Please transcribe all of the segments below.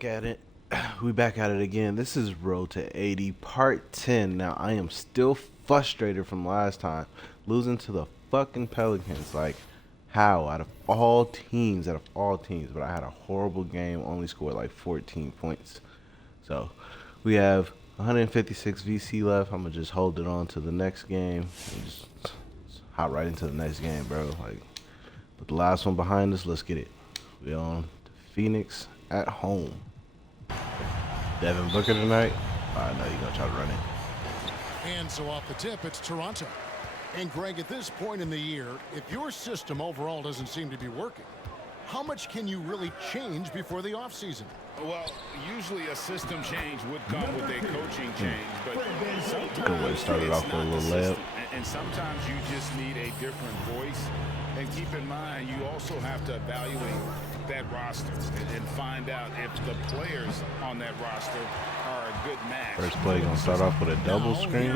back at it. We back at it again. This is Road to 80, part 10. Now, I am still frustrated from last time. Losing to the fucking Pelicans. Like, how? Out of all teams. But I had a horrible game. Only scored like 14 points. So, we have 156 VC left. I'm going to just hold it on to the next game. And just hop right into the next game, bro. Like, with the last one behind us, let's get it. We on Phoenix at home. Devin Booker tonight. I know you're going to try to run it. And so off the tip, it's Toronto. And Greg, at this point in the year, if your system overall doesn't seem to be working, how much can you really change before the offseason? Well, usually a system change would come with a coaching change, but sometimes good way to start it off with a little layup. And sometimes you just need a different voice. And keep in mind, you also have to evaluate that roster and find out if the players on that roster are a good match. First play gonna start off with a double screen.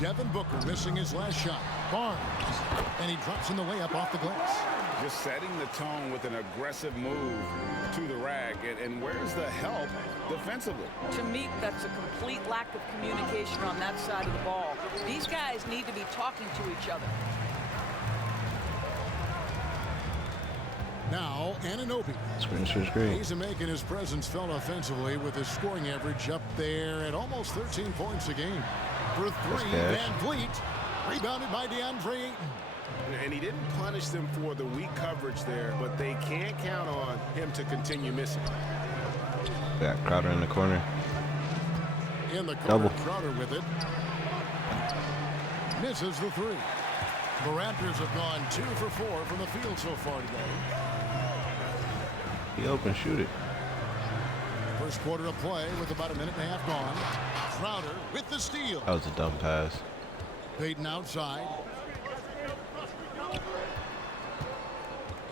Devin Booker missing his last shot. Barnes, and he drops in the layup off the glass. Just setting the tone with an aggressive move to the rack, and where's the help defensively? To me, that's a complete lack of communication on that side of the ball. These guys need to be talking to each other. Now, Anunoby. Screen. He's making his presence felt offensively with his scoring average up there at almost 13 points a game. For three, Van Vliet, rebounded by DeAndre Ayton. And he didn't punish them for the weak coverage there, but they can't count on him to continue missing. Got Crowder in the corner. In the corner, double. Crowder with it. Misses the three. The Raptors have gone 2 for 4 from the field so far today. He open, shoot it. First quarter of play with about a minute and a half gone. Crowder with the steal. That was a dumb pass. Payton outside.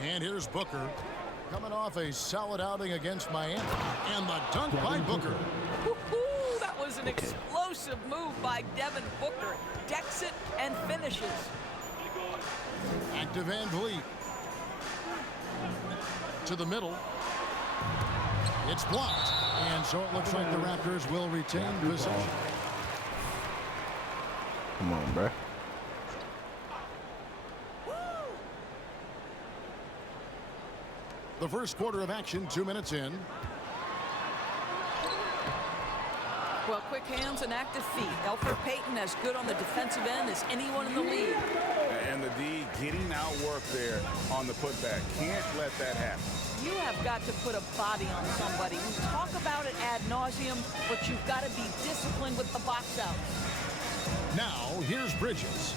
And here's Booker coming off a solid outing against Miami. And the dunk by Booker. Woo-hoo, that was an explosive move by Devin Booker. Decks it and finishes. Back to Van Vliet. To the middle. It's blocked. And so it looks like the Raptors will retain possession. Come on, bro. The first quarter of action, 2 minutes in. Well, quick hands and active feet. Elfrid Payton as good on the defensive end as anyone in the league. And the D getting outwork there on the putback. Can't let that happen. You have got to put a body on somebody. We talk about it ad nauseum, but you've got to be disciplined with the box out. Now, here's Bridges.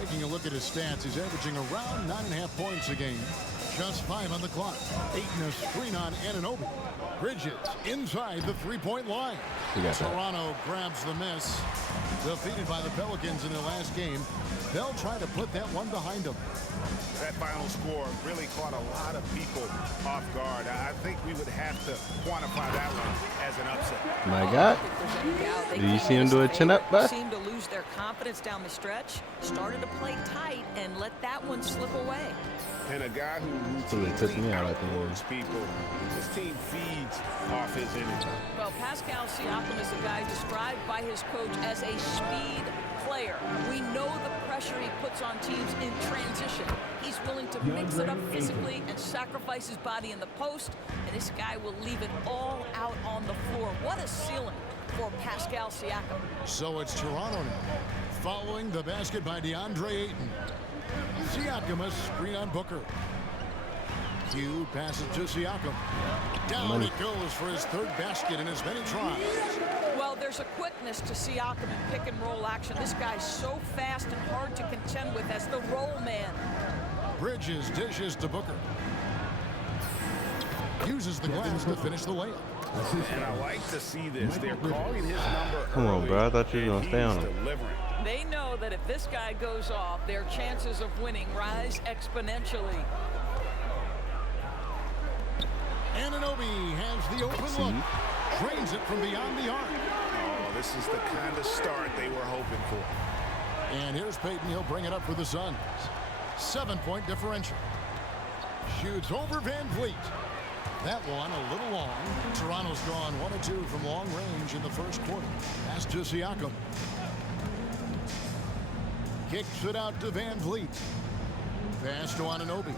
Taking a look at his stats, he's averaging around 9.5 points a game. Just 5 on the clock. Ayton a screen on Anunoby. Bridges inside the three-point line. Toronto grabs the miss. Defeated by the Pelicans in their last game. They'll try to put that one behind them. That final score really caught a lot of people off guard. I think we would have to quantify that one as an upset. My God. Do you see him do a chin-up, bud? Seemed to lose their confidence down the stretch. Started to play tight and let that one slip away. And a guy who took me out, I think. outworks people, his team feeds off his energy. Well, Pascal Siakam is a guy described by his coach as a speed player. We know the pressure he puts on teams in transition. He's willing to mix it up physically and sacrifice his body in the post, and this guy will leave it all out on the floor. What a ceiling for Pascal Siakam. So it's Toronto now, following the basket by DeAndre Ayton. Siakam a screen on Booker. Q passes to Siakam. Down it goes for his third basket in as many tries. Well, there's a quickness to Siakam in pick and roll action. This guy's so fast and hard to contend with as the roll man. Bridges dishes to Booker. Uses the glass to finish the layup. And I like to see this. They're calling his number. Come on, bro. I thought you were going to stay on him. They know that if this guy goes off, their chances of winning rise exponentially. Anunoby has the open look. Drains it from beyond the arc. Oh, this is the kind of start they were hoping for. And here's Payton. He'll bring it up for the Suns. 7-point differential. Shoots over Van Vliet. That one a little long. Toronto's gone 1 of 2 from long range in the first quarter. Pass to Siakam. Kicks it out to Van Vliet. Pass to Anunoby.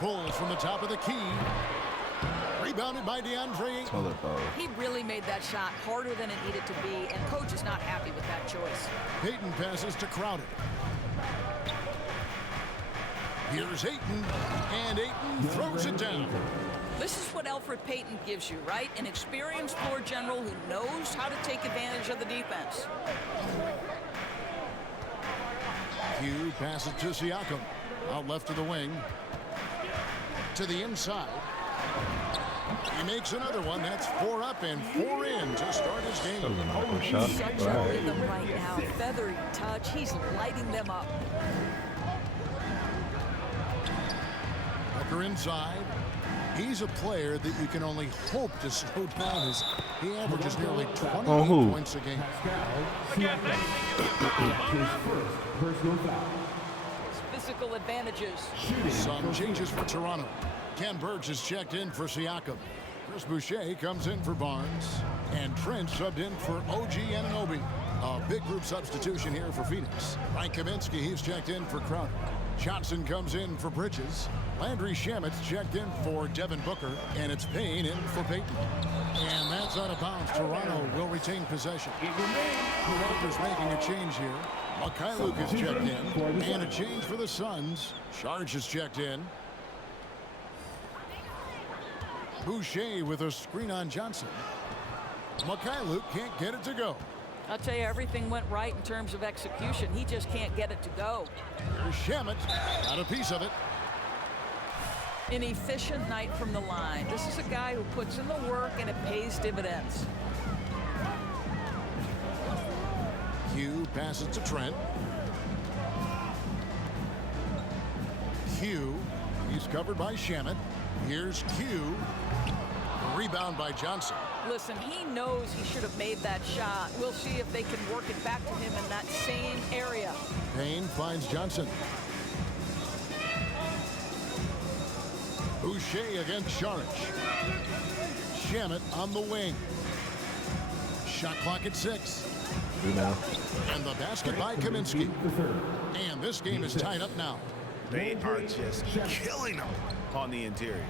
Pulls from the top of the key. Rebounded by DeAndre Ayton. He really made that shot harder than it needed to be, and coach is not happy with that choice. Payton passes to Crowder. Here's Ayton, and Ayton throws it down. This is what Elfrid Payton gives you, right? An experienced floor general who knows how to take advantage of the defense. Hugh passes to Siakam. Out left to the wing. To the inside. He makes another one. That's 4 up and 4 in to start his game. Such a rhythm right now. Feathery touch. He's lighting them up. Becker inside. He's a player that you can only hope to slow down. He averages nearly 28 points a game. Physical advantages. Some changes for Toronto. Ken Burge is checked in for Siakam. Chris Boucher comes in for Barnes. And Trent subbed in for OG Anunoby. A big group substitution here for Phoenix. Mike Kaminsky, he's checked in for Crowder. Johnson comes in for Bridges. Landry Shamet's checked in for Devin Booker. And it's Payne in for Payton. And that's out of bounds. Toronto will retain possession. The Raptors making a change here. Mikhailuk is checked in. And a change for the Suns. Sharge is checked in. Boucher with a screen on Johnson. Mikhailuk can't get it to go. I'll tell you, everything went right in terms of execution. He just can't get it to go. Here's Shamet. Got a piece of it. An efficient night from the line. This is a guy who puts in the work and it pays dividends. Hugh passes to Trent. Hugh. He's covered by Shamet. Here's Hugh. Rebound by Johnson. Listen, he knows he should have made that shot. We'll see if they can work it back to him in that same area. Payne finds Johnson. Boucher against Saric. Shamet on the wing. Shot clock at 6. And the basket by Kaminsky. And this game is tied up now. They are just killing them on the interior.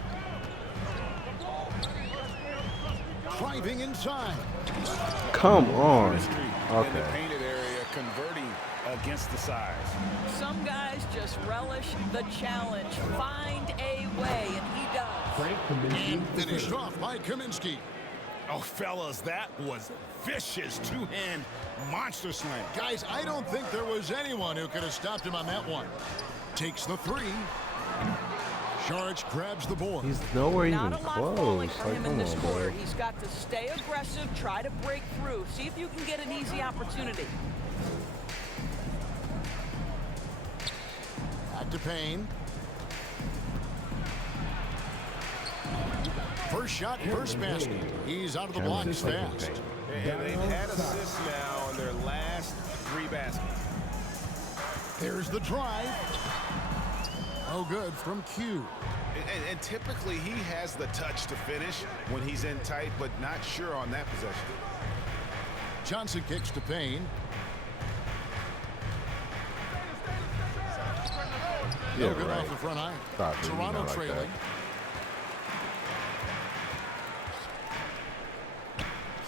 Driving inside. Come on. In the Okay. painted area, converting against the size. Some guys just relish the challenge. Find a way, and he does. And finished off by Kaminsky. Oh, fellas, that was vicious two-hand monster slam. Guys, I don't think there was anyone who could have stopped him on that one. Takes the 3. Saric grabs the board. He's nowhere even Not a lot falling close. for Like, him in come this on, quarter. boy. He's got to stay aggressive, try to break through. See if you can get an easy opportunity. Back to Payne. First shot, first basket. He's out of the blocks fast. And they've had assists now in their last 3 baskets. There's the drive. Oh, good from Q. And typically he has the touch to finish when he's in tight, but not sure on that possession. Johnson kicks to Payne. No good off the front iron. Stop it, Toronto like trailing.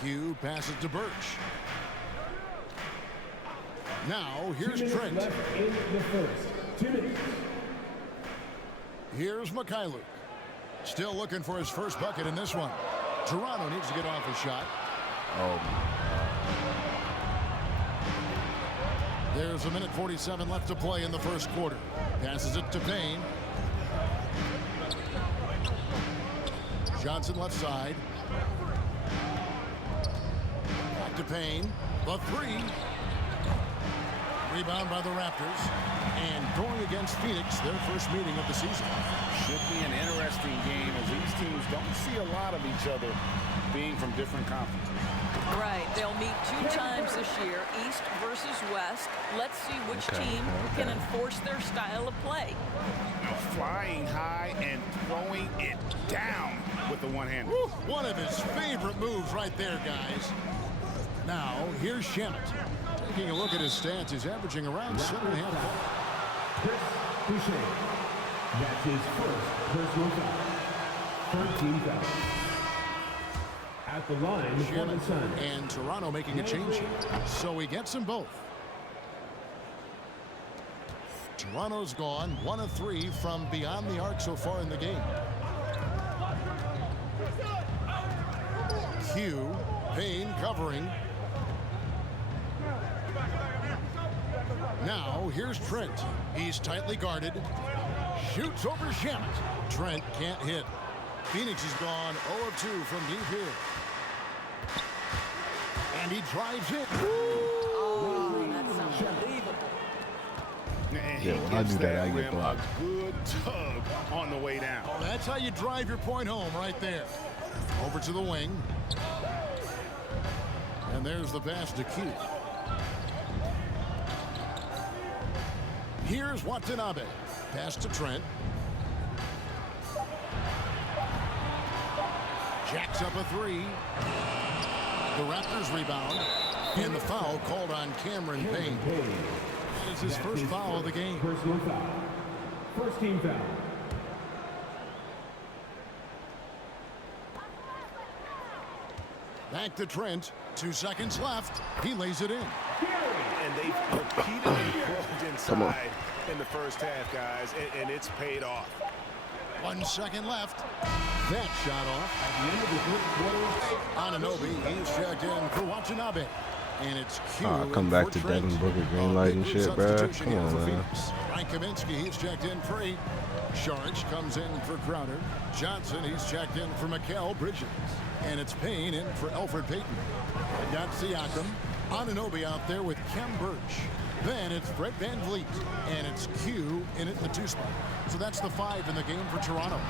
Hugh passes to Birch. Now here's Trent. In the first 2 minutes. Here's Mikhailuk. Still looking for his first bucket in this one. Toronto needs to get off a shot. Oh, There's a minute 47 left to play in the first quarter. Passes it to Payne. Johnson left side. Back to Payne. The 3. Rebound by the Raptors. And going against Phoenix, their first meeting of the season. Should be an interesting game as these teams don't see a lot of each other being from different conferences. Right. They'll meet 2 times this year, East versus West. Let's see which team can enforce their style of play. Now flying high and throwing it down with the one-hand. One of his favorite moves right there, guys. Now, here's Shamet. Taking a look at his stats, he's averaging around 7.5 points. Chris Boucher. That's his first personal foul. 13 fouls. At the line for the Suns. And Toronto making a change here. So he gets them both. Toronto's gone 1 of 3 from beyond the arc so far in the game. Q, Payne covering. Now here's Trent. He's tightly guarded. Shoots over Shamet. Trent can't hit. Phoenix has gone 0 of 2 from deep here. And he drives it. Oh, that's unbelievable. And Yeah, when I do that, I get rim blocked. a good tug on the way down. Oh, that's how you drive your point home right there. Over to the wing. And there's the pass to Q. Here's Watanabe. Pass to Trent. Jacks up a 3. The Raptors rebound. And the foul called on Cameron Payne. That is his first foul of the game. Personal foul. First team foul. Back to Trent. 2 seconds left. He lays it in. And they've repeatedly closed inside in the first half, guys, and it's paid off. 1 second left. That shot off. Anunoby, he's checked in for Watanabe. And it's Q. Come back to Devin Booker, green light and shit, bro. Come on, man. Frank Kaminsky, he's checked in for 8. Sharch comes in for Crowder. Johnson, he's checked in for Mikal Bridges. And it's Payne in for Elfrid Payton. And got Siakam. Anunoby out there with Kem Birch. Then it's Fred VanVleet. And it's Q in at the 2 spot. So that's the 5 in the game for Toronto.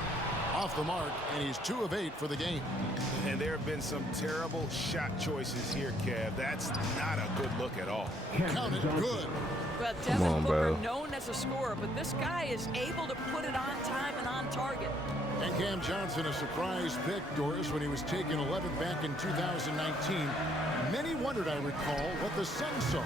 Off the mark, and he's 2 of 8 for the game. And there have been some terrible shot choices here, Kev. That's not a good look at all. Count it good. Well, Devin on, Booker, bro. known as a scorer, but this guy is able to put it on time and on target. And Cam Johnson, a surprise pick, Doris, when he was taken 11th back in 2019. Many wondered, I recall, what the Suns saw.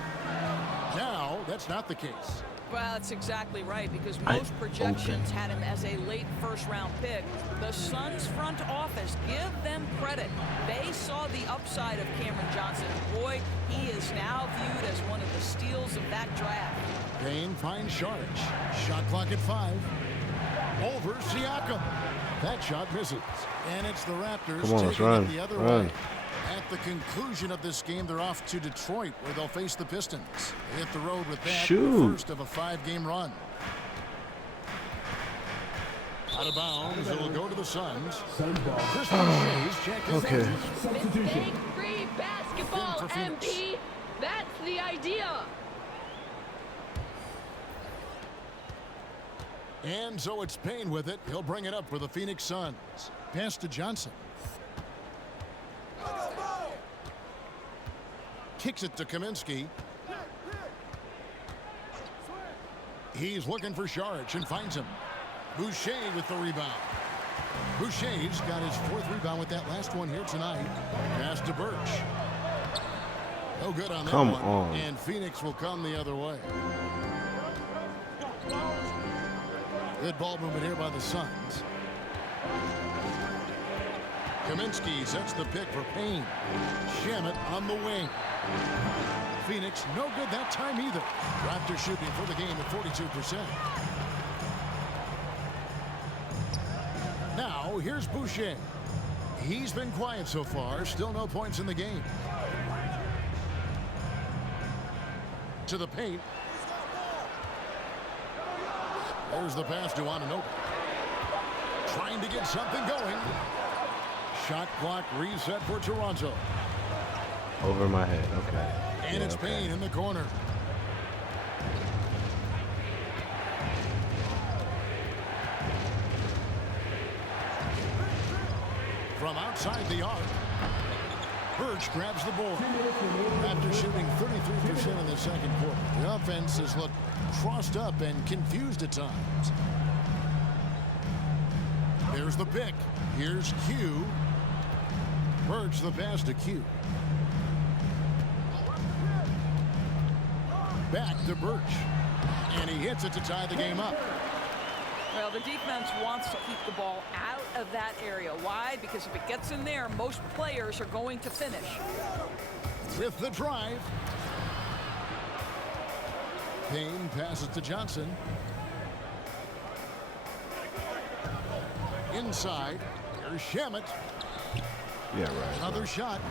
Now, that's not the case. Well, that's exactly right, because most projections had him as a late first-round pick. The Suns front office, give them credit. They saw the upside of Cameron Johnson. Boy, he is now viewed as one of the steals of that draft. Payne finds Sharch. Shot clock at 5. Over Siakam. That shot misses. And it's the Raptors Come on, let's taking run. it the other Run. way. At the conclusion of this game, they're off to Detroit, where they'll face the Pistons. They hit the road with that, Shoot. the first of a 5-game run. Out of bounds, it'll go to the Suns. Suns ball. Chris Boucher's checked in. Okay. Substitution. Mistake-free basketball, For Phoenix. MP. That's the idea. And so it's Payne with it. He'll bring it up for the Phoenix Suns. Pass to Johnson. Kicks it to Kaminsky. He's looking for Sharch and finds him. Boucher with the rebound. Boucher's got his 4th rebound with that last one here tonight. Pass to Birch. No good on that Come one. on. And Phoenix will come the other way. Good ball movement here by the Suns. Kaminsky sets the pick for Payne. Shamet on the wing. Phoenix no good that time either. Raptors shooting for the game at 42%. Now here's Boucher. He's been quiet so far. Still no points in the game. To the paint. There's the pass to Anunoby. Trying to get something going. Shot clock reset for Toronto. Over my head. Okay. And Yeah, it's okay. Payne in the corner. from outside the arc. Birch grabs the board. After shooting 33% in the second quarter, the offense has looked crossed up and confused at times. There's the pick. Here's Q. Birch the pass to Q. Back to Birch. And he hits it to tie the game up. Well, the defense wants to keep the ball out of that area. Why? Because if it gets in there, most players are going to finish. With the drive. Payne passes to Johnson. Inside. There's Shamet. Yeah, right. Another shot.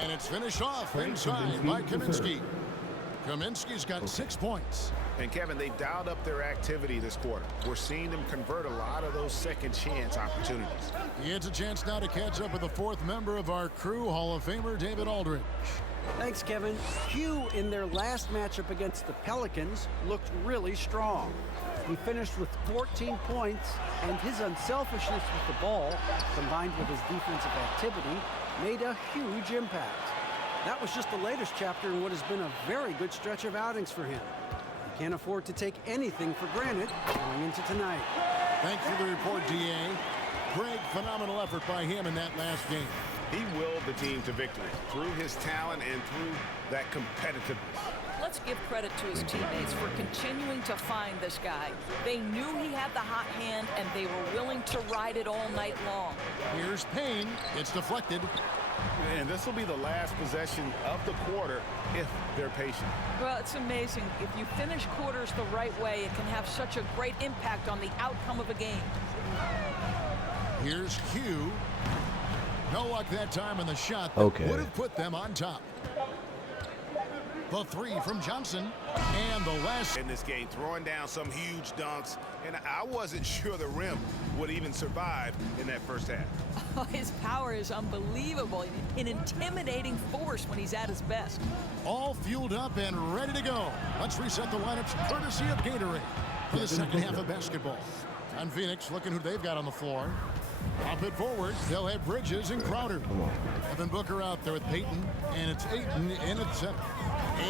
And it's finished off inside by Kaminsky. Kaminsky's got 6 points. And Kevin, they dialed up their activity this quarter. We're seeing them convert a lot of those second chance opportunities. It's a chance now to catch up with the fourth member of our crew, Hall of Famer David Aldridge. Thanks, Kevin. Q in their last matchup against the Pelicans looked really strong. He finished with 14 points, and his unselfishness with the ball, combined with his defensive activity, made a huge impact. That was just the latest chapter in what has been a very good stretch of outings for him. He can't afford to take anything for granted going into tonight. Thanks for the report, DA. Great, phenomenal effort by him in that last game. He willed the team to victory through his talent and through that competitiveness. Let's give credit to his teammates for continuing to find this guy. They knew he had the hot hand, and they were willing to ride it all night long. Here's Payne. It's deflected. And this will be the last possession of the quarter if they're patient. Well, it's amazing. If you finish quarters the right way, it can have such a great impact on the outcome of a game. Here's Q. No luck that time on the shot that would have put them on top. The three from Johnson. And the last in this game, throwing down some huge dunks. And I wasn't sure the rim would even survive in that first half. Oh, his power is unbelievable. An intimidating force when he's at his best. All fueled up and ready to go. Let's reset the lineups courtesy of Gatorade for the second half of basketball. And Phoenix looking who they've got on the floor. Pop it forward. They'll have Bridges and Crowder. Evan Booker out there with Payton. And it's Ayton in at center.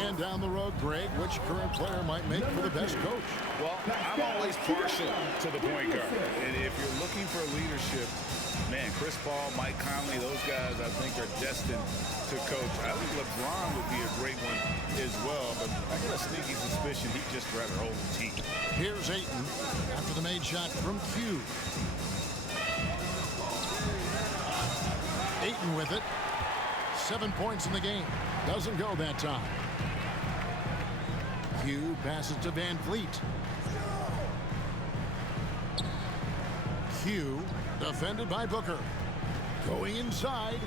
And down the road, Greg, which current player might make for the best coach? Well, I'm always partial to the point guard. And if you're looking for leadership, man, Chris Paul, Mike Conley, those guys I think are destined to coach. I think LeBron would be a great one as well, but I got a sneaky suspicion he'd just rather hold the team. Here's Ayton after the made shot from Q. Ayton with it. 7 points in the game. Doesn't go that time. Q passes to Van Fleet. Q defended by Booker. Going inside.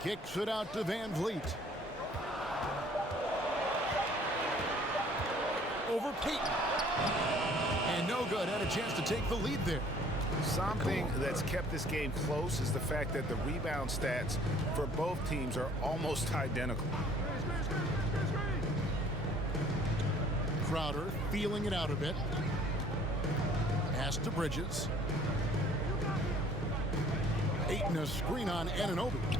Kicks it out to Van Fleet. Over Payton. And no good. Had a chance to take the lead there. Something that's kept this game close is the fact that the rebound stats for both teams are almost identical. Crowder feeling it out a bit. Pass to Bridges. Ayton a screen on Anunoby.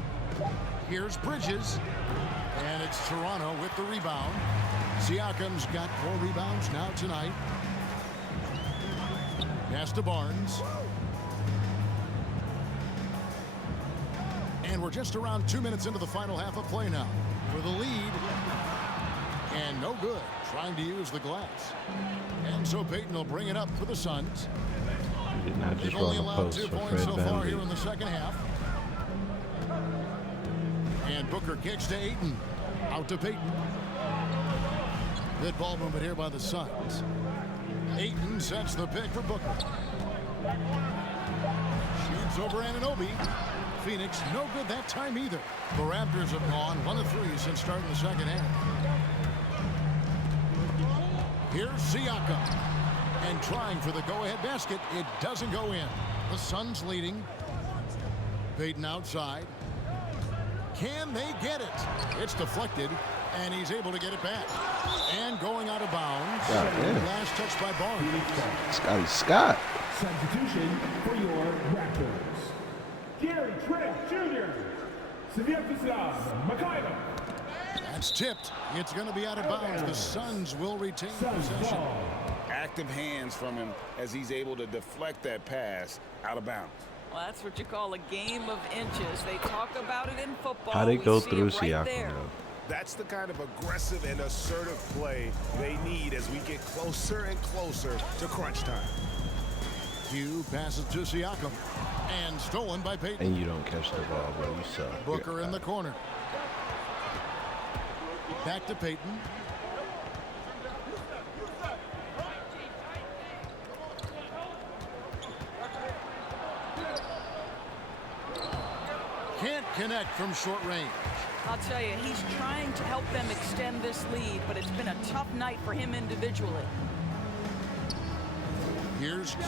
Here's Bridges. And it's Toronto with the rebound. Siakam's got 4 rebounds now tonight. Pass to Barnes. And we're just around 2 minutes into the final half of play now. For the lead. And no good. Trying to use the glass. And so Payton will bring it up for the Suns. He did not just They've run only the allowed post 2 for points Fred so far VanVleet. here in the second half. And Booker kicks to Ayton. Out to Payton. Good ball movement here by the Suns. Ayton sets the pick for Booker. Shoots over Anunoby. Phoenix no good that time either. The Raptors have gone 1 of 3 since starting the second half. Here's Siakam. And trying for the go-ahead basket. It doesn't go in. The Suns leading. Payton outside. Can they get it? It's deflected. And he's able to get it back. And going out of bounds. Last touch by Barnes. Scotty Scott. Substitution for your Raptors. Jr. Mikhailov. That's tipped. It's going to be out of bounds. The Suns will retain possession. Active hands from him as he's able to deflect that pass out of bounds. Well, that's what you call a game of inches. They talk about it in football. How they We go see through it right Siakam, there. though? That's the kind of aggressive and assertive play they need as we get closer and closer to crunch time. Hugh passes to Siakam. And stolen by Payton. And you don't catch the ball, bro. You suck. Booker in the corner. Back to Payton. Can't connect from short range. I'll tell you, he's trying to help them extend this lead, but it's been a tough night for him individually. Here's Q.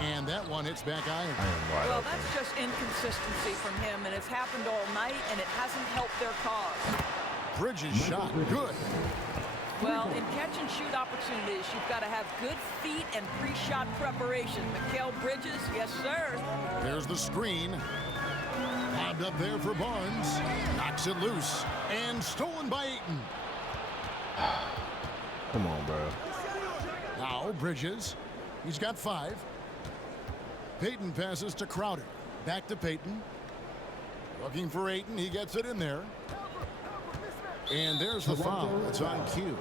And that one hits back iron. I am wide Well, open. that's just inconsistency from him, and it's happened all night, and it hasn't helped their cause. Bridges shot. Good. Well, in catch-and-shoot opportunities, you've got to have good feet and pre-shot preparation. Mikal Bridges, yes, sir. There's the screen. Lobbed up there for Barnes. Knocks it loose. And stolen by Ayton. Come on, bro. Now Bridges. He's got 5. Payton passes to Crowder. Back to Payton. Looking for Ayton. He gets it in there. And there's the foul. It's on Q.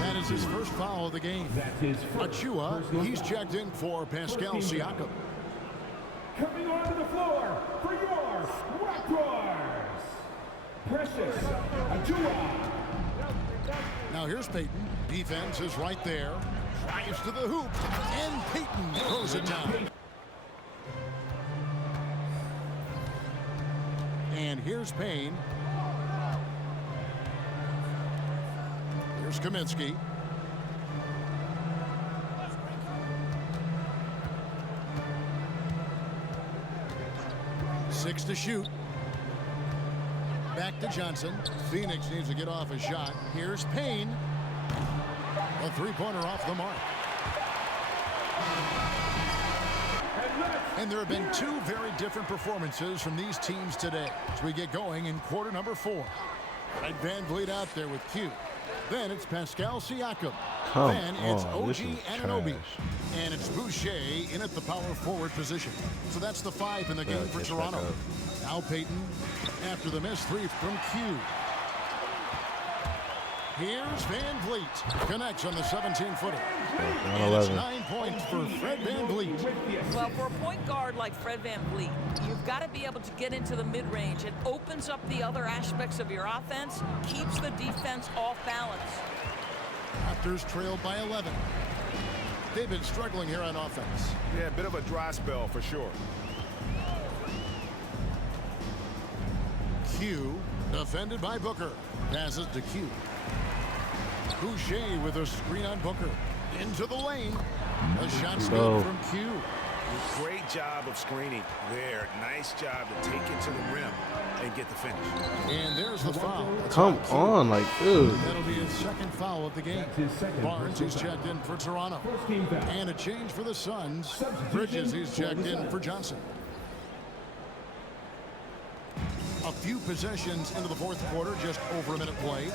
That is his first foul of the game. That's his first Achua, personal he's foul. checked in for Pascal First team Siakam. Coming onto the floor for your Raptors, Precious Achua. Now here's Payton. Defense is right there. Drives to the hoop. And Payton throws it down. And here's Payne. Here's Kaminsky. Six to shoot. Back to Johnson. Phoenix needs to get off a shot. Here's Payne. A three-pointer off the mark. And there have been 2 very different performances from these teams today as we get going in quarter number 4. Fred VanVleet out there with Q. Then it's Pascal Siakam. Come Then it's on, this OG is Anunoby. trash. And it's Boucher in at the power forward position. So that's the 5 in the game for Catch back Toronto. up. Now Payton after the missed 3 from Q. Here's VanVleet. Connects on the 17-footer. Down And it's 11. 9 points for Fred VanVleet. Well, for a point guard like Fred VanVleet, you've got to be able to get into the mid-range. It opens up the other aspects of your offense, keeps the defense off balance. Raptors trailed by 11. They've been struggling here on offense. Yeah, a bit of a dry spell for sure. Q defended by Booker. Passes to Q. Boucher with a screen on Booker. Into the lane. The shot's Go. good from Q. Great job of screening there. Nice job to take it to the rim and get the finish. And there's the foul. It's Come Q. on, like, dude. That'll be his second foul of the game. That's his second Barnes, personal he's foul. checked in for Toronto. First team foul. And a change for the Suns. Substitution Bridges, he's for checked the in Suns. for Johnson. A few possessions into the fourth quarter, just over a minute played.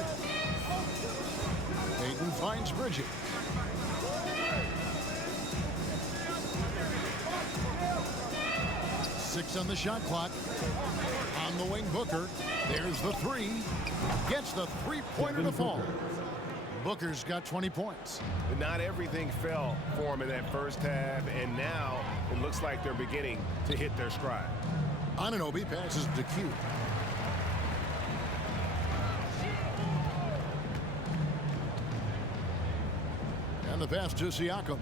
Payton finds Bridges. Six on the shot clock. On the wing, Booker. There's the 3. Gets the three-pointer to fall. Booker's got 20 points. But not everything fell for him in that first half, and now it looks like they're beginning to hit their stride. Anunoby passes to Q. And the pass to Siakam.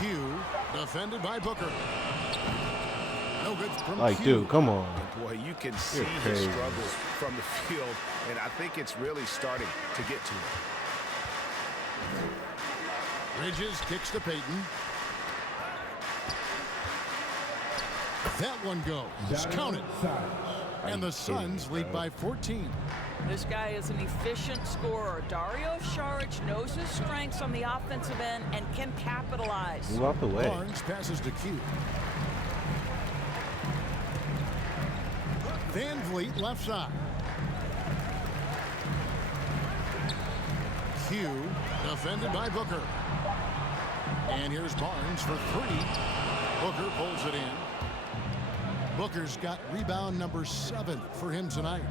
Q defended by Booker. No good from Like, Q. dude, come on. Boy, you can see You're his crazy. struggles from the field, and I think it's really starting to get to him. Bridges kicks to Payton. That one goes. Counted. And the Suns lead by 14. This guy is an efficient scorer. Dario Saric bench knows his strengths on the offensive end and can capitalize. Move out the way. Barnes passes to Q. Van Vliet left side. Q defended by Booker. And here's Barnes for three. Booker pulls it in. Booker's got rebound number 7 for him tonight.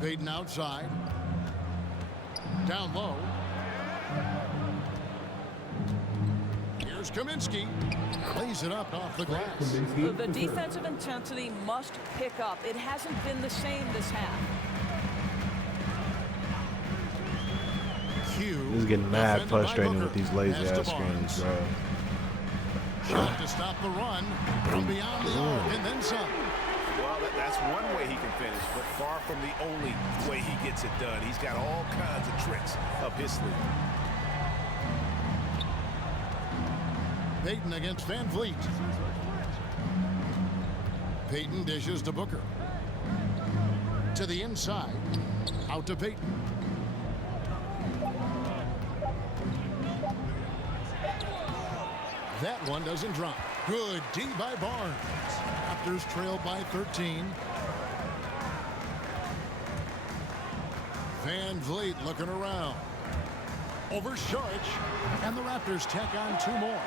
Payton outside. Down low. Here's Kaminsky. Lays it up off the glass. The defensive intensity must pick up. It hasn't been the same this half. This is getting mad frustrating with these lazy ass screens, bro. Shot to stop the run from beyond the arc and then some. Well, that's one way he can finish, but far from the only way he gets it done. He's got all kinds of tricks up his sleeve. Payton against Van Vliet. Payton dishes to Booker. To the inside. Out to Payton. That one doesn't drop. Good D by Barnes. Raptors trail by 13. Van Vliet looking around. Over Saric. And the Raptors tack on 2 more.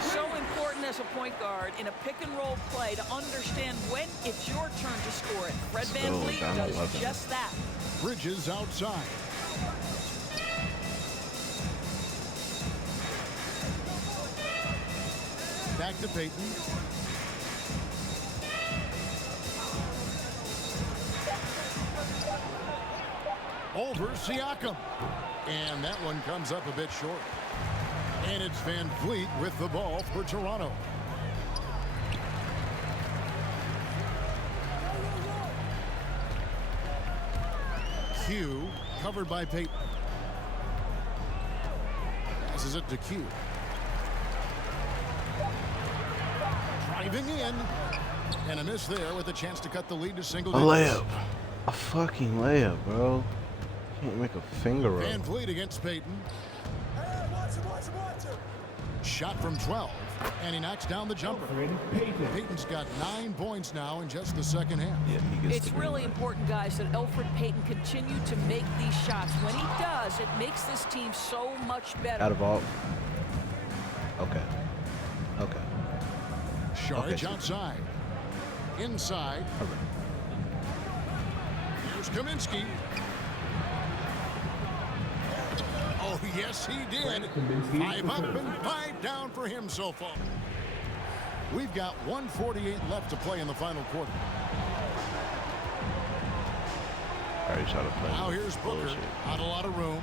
So important as a point guard in a pick and roll play to understand when it's your turn to score it. Fred Van Vliet does just that. Bridges outside. Back to Payton. Over Siakam. And that one comes up a bit short. And it's Van Vliet with the ball for Toronto. Q covered by Payton. Passes it to Q. Driving in. And a miss there with a chance to cut the lead to single A digits. layup. A fucking layup, bro. Can't make a finger roll. Van Vliet against Payton. Shot from 12. And he knocks down the jumper. Payton's got 9 points now in just the second half. Yeah, he gets It's the really green light. important, guys, that Elfrid Payton continue to make these shots. When he does, it makes this team so much better. Out of all. Okay. Okay. Saric Okay. outside. Inside. Okay. Here's Kaminsky. Oh, yes, he did. 5 up and 5 down for him so far. We've got 1:48 left to play in the final quarter. Alright, try to play. Now here's Booker. Bullshit. Not a lot of room.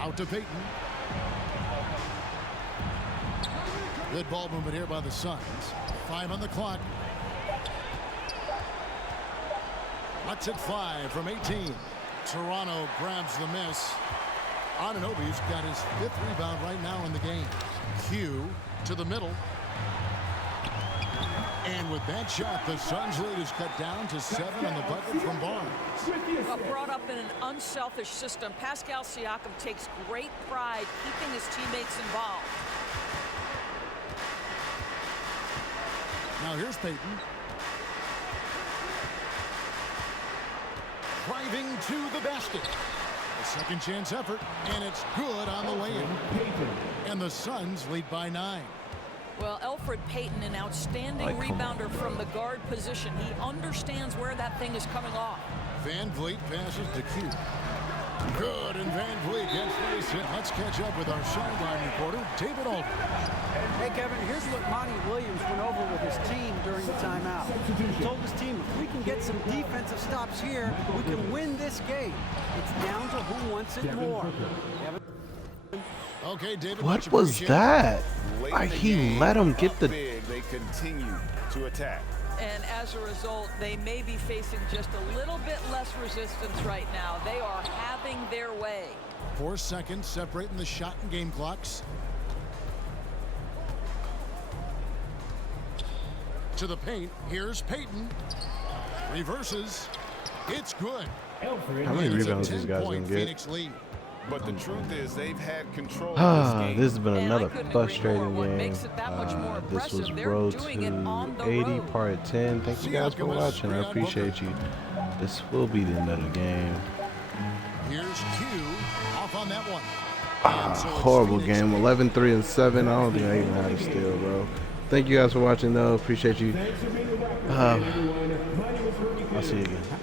Out to Payton. Good ball movement here by the Suns. 5 on the clock. Lets it fly from 18. Toronto grabs the miss. Anunoby's got his 5th rebound right now in the game. Q to the middle. And with that shot, the Suns' lead is cut down to 7 on the bucket from Barnes. Brought up in an unselfish system, Pascal Siakam takes great pride keeping his teammates involved. Now here's Payton. Driving to the basket. A second chance effort, and it's good on the way-in. And the Suns lead by 9. Well, Elfrid Payton, an outstanding rebounder from the guard position. He understands where that thing is coming off. Van Vliet passes to Q. Good, and Van Vliet gets the assist. Let's catch up with our sideline reporter, David Aldridge. Hey, Kevin, here's what Monty Williams went over with his team during the timeout. He told his team, if we can get some defensive stops here, we can win this game. It's down to who wants it more. Okay, David. What was that? He let him get the. Big, they continue to attack. And as a result, they may be facing just a little bit less resistance right now. They are having their way. 4 seconds separating the shot and game clocks. To the paint. Here's Payton. Reverses. It's good. Alfred. How many And it's a rebounds this guy's gonna 10-point get? Phoenix lead. But the truth is, they've had control of Ah, this game. this has been And I another couldn't agree more. frustrating What game. makes it that much more This was impressive, they're Road doing it on to the 80, road. part 10. Thank you guys for watching. I appreciate you. This will be the end of the game. Here's Q off on that one. Ah, And so it's horrible Phoenix game. lead. 11, 3, and 7. I don't think I even had a steal, bro. Thank you guys for watching, though. Appreciate you. Thanks for being a rock. Everyone. My name is Rudy I'll see you Kennedy. again.